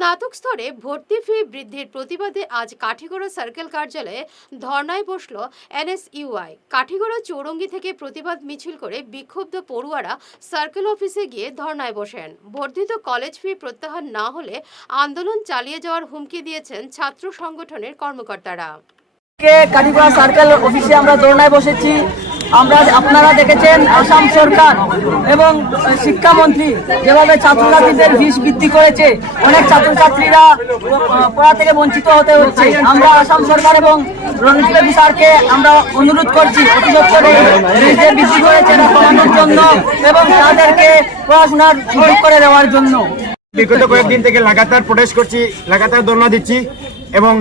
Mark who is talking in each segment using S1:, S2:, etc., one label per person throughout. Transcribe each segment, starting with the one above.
S1: স্নাতক স্তরে ভর্তি ফি বৃদ্ধির প্রতিবাদে আজ কাঠিগড়া সার্কেল কার্যালয়ে ধর্নায় বসল এনএসইউআই। কাঠিগড়া চৌরঙ্গি থেকে প্রতিবাদ মিছিল করে বিক্ষুব্ধ পড়ুয়ারা সার্কেল অফিসে গিয়ে ধর্নায় বসেন। বর্ধিত কলেজ ফি প্রত্যাহার না হলে আন্দোলন চালিয়ে যাওয়ার হুমকি দিয়েছেন ছাত্র সংগঠনের কর্মকর্তারা।
S2: কে কাটিগড়া সার্কেল অফিসে আমরা ধর্নায় বসেছি। আমরা আপনারা দেখেছেন আসাম সরকার এবং শিক্ষামন্ত্রী যেভাবে ছাত্রছাত্রীদের ফিস বৃদ্ধি করেছে, অনেক ছাত্রছাত্রীরা পড়া থেকে বঞ্চিত হতে হচ্ছে। আমরা আসাম সরকার এবং রণজিৎ স্যারকে আমরা অনুরোধ করছি সত্তরে ফিস যে বৃদ্ধি করেছে কমানোর জন্য এবং তাদেরকে পড়াশোনার সুযোগ করে দেওয়ার জন্য।
S3: বিগত কয়েকদিন থেকে লাগাতার প্রোটেস্ট করছি, লাগাতার ধর্ণা দিচ্ছি এবং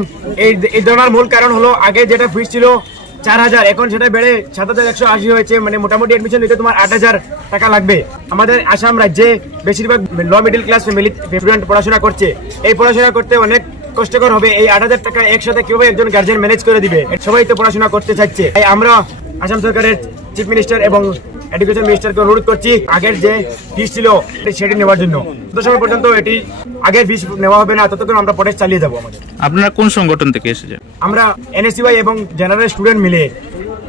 S3: এই এই ধর্নার মূল কারণ হলো আগে যেটা ফিস ছিল চার হাজার। এখন সেটা বেড়ে সাত হাজার একশো আশি হয়েছে। মানে মোটামুটি অ্যাডমিশন নিতে তোমার আট হাজার টাকা লাগবে। আমাদের আসাম রাজ্যে বেশিরভাগ ল মিডিল ক্লাস ফ্যামিলি স্টুডেন্ট পড়াশোনা করছে। এই পড়াশোনা করতে অনেক কষ্টকর হবে। এই আট হাজার টাকা একসাথে কীভাবে একজন গার্জেন ম্যানেজ করে দিবে? সবাই তো পড়াশোনা করতে চাইছে। তাই আমরা আসাম সরকারের চিফ মিনিস্টার এবং এডুকেশন মিনিস্টারকে অনুরোধ করছি আগের যে ফিস ছিল সেটি নেওয়ার জন্য। তত সময় পর্যন্ত এটি আগের ফিস নেওয়া হবে না ততক্ষণ আমরা প্রটেস্ট চালিয়ে যাব আমাদের।
S4: আপনারা কোন সংগঠন থেকে এসেছেন?
S3: আমরা এনএসইউআই এবং জেনারেল স্টুডেন্ট মিলে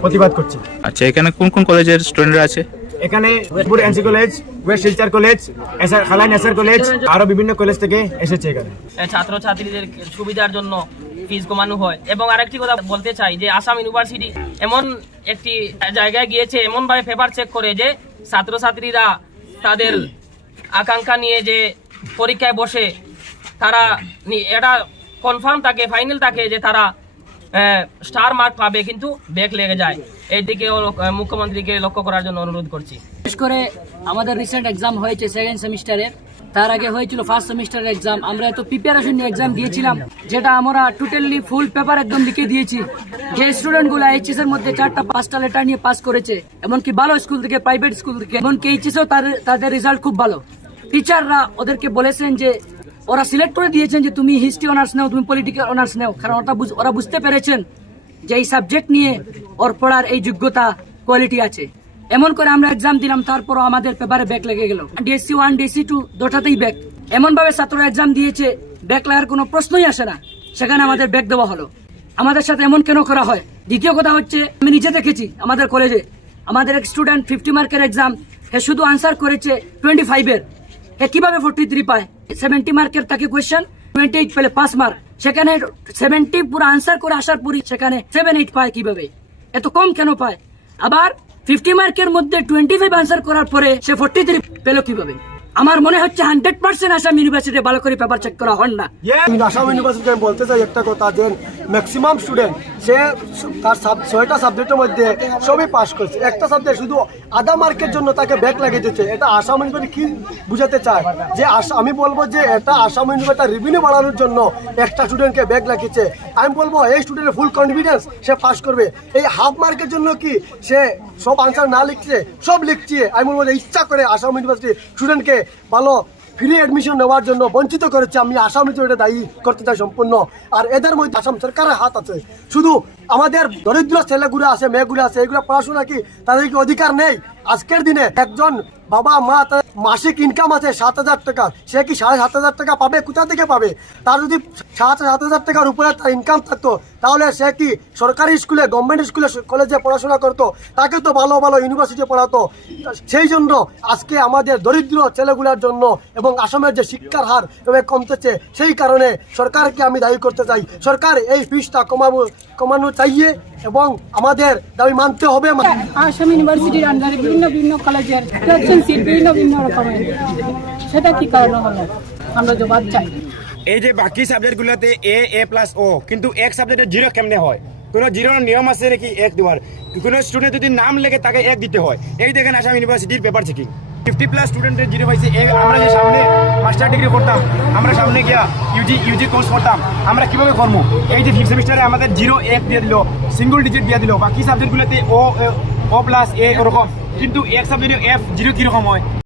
S3: প্রতিবাদ করছি।
S4: আচ্ছা এখানে কোন কোন কলেজের স্টুডেন্টরা আছে?
S3: এখানে Westpur NC college west Silchar college SR Kalain SR college আরও বিভিন্ন কলেজ থেকে এসেছে এখানে।
S5: ছাত্রছাত্রীদের সুবিধার জন্য ফিস কমানো হয়। এবং আরেকটি কথা বলতে চাই যে আসাম ইউনিভার্সিটি এমন একটি জায়গায় গিয়েছে এমন ভাবে পেপার চেক করে যে ছাত্রছাত্রীরা তাদের আকাঙ্ক্ষা নিয়ে যে পরীক্ষায় বসে, তারা এটা কনফার্ম থাকে ফাইনাল থাকে যে তারা স্টার মার্ক পাবে কিন্তু ব্যাক লেগে যায়। এই দিকে মুখ্যমন্ত্রীকে লক্ষ্য করার জন্য অনুরোধ করছি।
S2: বিশেষ করে আমাদের রিসেন্ট এক্সাম হয়েছে সেকেন্ড সেমিস্টারের তার আগে হয়েছিল ফার্স্ট সেমিস্টারের এক্সাম আমরা এত প্রিপারেশন নিয়ে এক্সাম দিয়েছিলাম, যেটা আমরা টোটালি ফুল পেপার একদম লিখে দিয়েছি। যে স্টুডেন্টগুলো এইচএস এর মধ্যে চারটা পাঁচটা লেটার নিয়ে পাস করেছে, এমনকি ভালো স্কুল থেকে প্রাইভেট স্কুল থেকে, এমনকি এইচএসও তাদের রেজাল্ট খুব ভালো। টিচাররা ওদেরকে বলেছেন যে, ওরা সিলেক্ট করে দিয়েছেন যে, তুমি হিস্ট্রি অনার্স নাও, তুমি পলিটিক্যাল অনার্স নাও। কারণ ওটা ওরা বুঝতে পেরেছেন যে এই সাবজেক্ট নিয়ে ওর পড়ার এই যোগ্যতা কোয়ালিটি আছে। এমন করে আমরা এক্সাম দিলাম, তারপরও আমাদের পেপারে ব্যাক লেগে গেল। ডিএসসি ওয়ান ডিএসসি টু দুটাতেই ব্যাক এমন ভাবে ছাত্ররা এক্সাম দিয়েছে ব্যাক লাগার কোনো প্রশ্নই আসে না। সেখানে আমাদের ব্যাক দেওয়া হলো। আমাদের সাথে এমন কেন করা হয়? দ্বিতীয় কথা হচ্ছে, আমি নিজে দেখেছি আমাদের কলেজে আমাদের এক স্টুডেন্ট ফিফটি মার্কের এক্সাম সে শুধু আনসার করেছে টোয়েন্টি ফাইভের এ কীভাবে ফোর্টি থ্রি পায় সেভেন্টি মার্কের তাকে কোয়েশ্চেন টোয়েন্টি এইট পেলে পাস মার্ক সেখানে সেভেন্টি পুরো আনসার করে আসার পরই সেখানে সেভেন এইট পায় কীভাবে? এত কম কেন পায়? আবার ফিফটি মার্কের মধ্যে টোয়েন্টি ফাইভ আনসার করার পরে সে ফোর্টি থ্রি পেল কীভাবে? আমার মনে হচ্ছে হান্ড্রেড পার্সেন্ট আসাম ইউনিভার্সিটি ভালো করে পেপার চেক করা হন না।
S6: আসাম ইউনিভার্সিটি বলতে চাই একটা কথা যে ম্যাক্সিমাম স্টুডেন্ট সে তার ছয়টা সাবজেক্টের মধ্যে সবই পাস করছে। একটা সাবজেক্ট শুধু আধা মার্কের জন্য তাকে ব্যাক লাগিয়ে দিচ্ছে এটা আসাম ইউনিভার্সিটি কি বুঝাতে চায়? যে আমি বলব যে এটা আসাম ইউনিভার্সিটি রেভিনিউ বাড়ানোর জন্য একটা স্টুডেন্টকে ব্যাক লাগিয়েছে। আমি বলব, এই স্টুডেন্টের ফুল কনফিডেন্স সে পাস করবে। এই হাফ মার্কের জন্য কি সে সব আনসার না লিখছে? সব লিখছে। আমি বলব যে ইচ্ছা করে আসাম ইউনিভার্সিটি স্টুডেন্টকে ভালো ফ্রি অ্যাডমিশন নেওয়ার জন্য বঞ্চিত করেছে। আমি আসাম এটা দায়ী করতে চাই সম্পূর্ণ। আর এদের মধ্যে আসাম সরকারের হাত আছে। শুধু আমাদের দরিদ্র ছেলেগুলো আছে, মেয়েগুলো আছে, এগুলো পড়াশোনা কি তাদের কি অধিকার নেই? আজকের দিনে একজন বাবা, মা, তার মাসিক ইনকাম আছে সাত হাজার টাকা। সে কি সাড়ে সাত হাজার টাকা পাবে? কোথা থেকে পাবে? তার যদি সাত সাত হাজার টাকার উপরে তার ইনকাম থাকতো, তাহলে সে কি সরকারি স্কুলে গভর্নমেন্ট স্কুলে কলেজে পড়াশোনা করতো? তাকে তো ভালো ভালো ইউনিভার্সিটি পড়াতো। সেই জন্য আজকে আমাদের দরিদ্র ছেলেগুলোর জন্য এবং আসামের যে শিক্ষার হার এভাবে কমতেছে, সেই কারণে সরকারকে আমি দায়ী করতে চাই। সরকার এই ফিসটা কমাবো, কমানো চাইয়ে এবং আমাদের দাবি মানতে হবে
S7: আসাম ইউনিভার্সিটির আন্ডারে বিভিন্ন বিভিন্ন কলেজের সিট বিভিন্ন বিভিন্ন রকমের। সেটা কি কারণে হলো? আমরা জবাব চাই।
S3: এই যে বাকি সাবজেক্টগুলোতে এ এ প্লাস ও কিন্তু এক সাবজেক্টে জিরো কেমনে হয়? কোনো জিরোর নিয়ম আছে নাকি এক দেওয়ার কোনো স্টুডেন্ট যদি নাম লেগে তাকে এক দিতে হয়। এই দেখেন আসাম ইউনিভার্সিটির পেপার চেকিং ফিফটি প্লাস স্টুডেন্টের জিরো পাইছে। আমরা যে সামনে মাস্টার ডিগ্রি করতাম আমরা সামনে গিয়া ইউজি ইউজি কোর্স করতাম। আমরা কীভাবে করব? এই যে ফিফথ সেমিস্টারে আমাদের জিরো এক দিয়ে দিল সিঙ্গল ডিজিট দিয়ে দিল, বাকি সাবজেক্টগুলোতে ও ও প্লাস এ ওরকম। কিন্তু এক সাবজেক্টে এফ জিরো কীরকম হয়?